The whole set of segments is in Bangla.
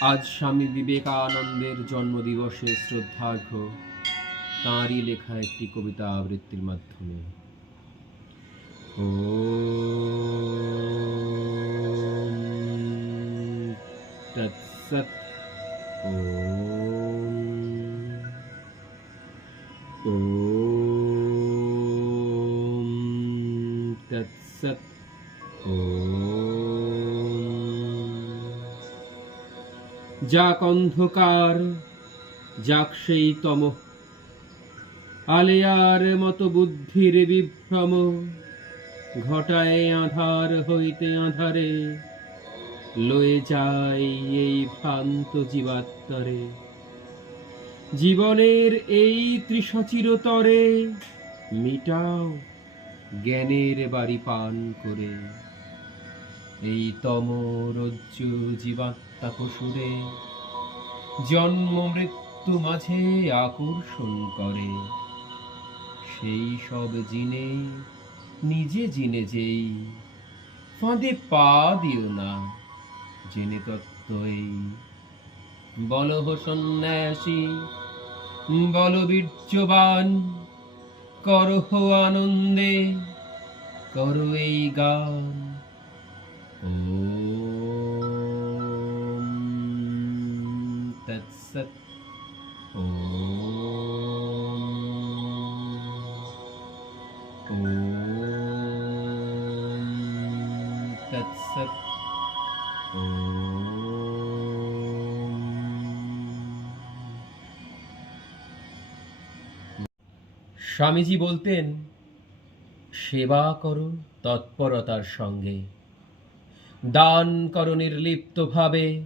আজ স্বামী বিবেকানন্দের জন্মদিবসে শ্রদ্ধার্ঘ, তাঁরই লেখা একটি কবিতা আবৃত্তির মাধ্যমে। ও তৎসৎ ওম তৎসৎ, ওম যাক অন্ধকার, যাক সেই তম। আলেয়ার মতো বুদ্ধির বিভ্রম, ঘটায় আধার হইতে আধারে, লয়ে যায় এই ভ্রান্ত জীবাত্মারে। জীবনের এই ত্রিসচিরতরে মিটাও জ্ঞানের বাড়ি পান করে। এই তম রজ্জু জীবাত্মা পশুরে জন্ম মৃত্যু মাঝে আকর্ষণ করে। সেই সব জিনে, নিজে জিনে যেই, ফাঁদে পা দিও না জেনে তত্ত্ব এই। বলহ সন্ন্যাসী, বল বীর্যবান, করহ আনন্দে, করো এই গান। ॐ तत्सत् ॐ ॐ तत्सत् ॐ স্বামীজি বলতেন সেবা করো তৎপরতার সঙ্গে দান করো নির্লিপ্তভাবে,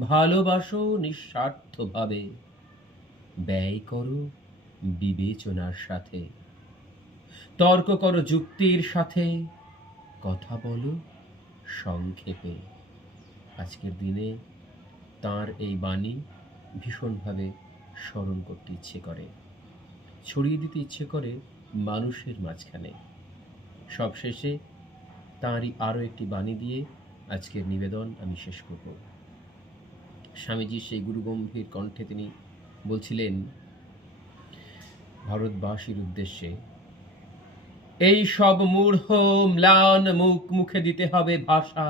ভালোবাসো নিঃস্বার্থভাবে। ব্যয় করো বিবেচনার সাথে, তর্ক করো যুক্তির সাথে, কথা বলো সংক্ষেপে। আজকের দিনে তার এই বাণী ভীষণভাবে স্মরণ করতে ইচ্ছে করে, ছড়িয়ে দিতে ইচ্ছে করে মানুষের মাঝখানে। সবশেষে তাঁরই আরও একটি বাণী দিয়ে আজকের নিবেদন আমি শেষ করব। স্বামীজি সেই গুরুগম্ভীর কণ্ঠে তিনি বলছিলেন, ভারতবাসীর উদ্দেশ্যে এই সব মূঢ়, ম্লান মুখ মুখে দিতে হবে ভাষা।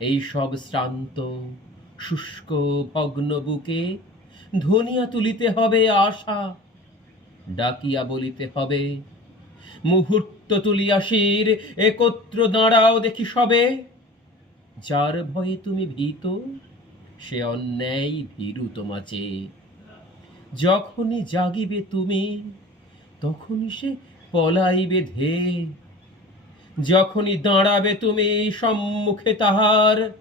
এই সব শ্রান্ত, শুষ্ক, ভগ্ন বুকে ধনিয়া তুলিতে হবে আশা। ডাকিয়া বলিতে হবে মুহূর্ত তুলিয়াসির, একত্র দাঁড়াও দেখি সবে। যার ভয়ে তুমি ভীত, সে অন্যায় ভীরু তোমাচে। যখনই জাগিবে তুমি, তখনই সে পলাইবে ধে। যখনই দাঁড়াবে তুমি সম্মুখে তাহার,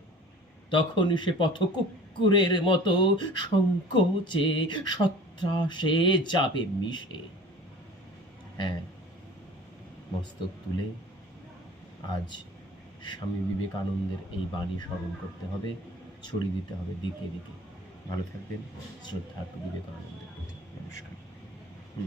তখনই সে পথকুকুরের মতো সংকোচে, সত্রাসে যাবে মিশে। হ্যাঁ মস্তক তুলে আজ স্বামী বিবেকানন্দের এই বাণী স্মরণ করতে হবে, ছড়িয়ে দিতে হবে দিকে দিকে। ভালো থাকবেন শ্রদ্ধা বিবেকানন্দের।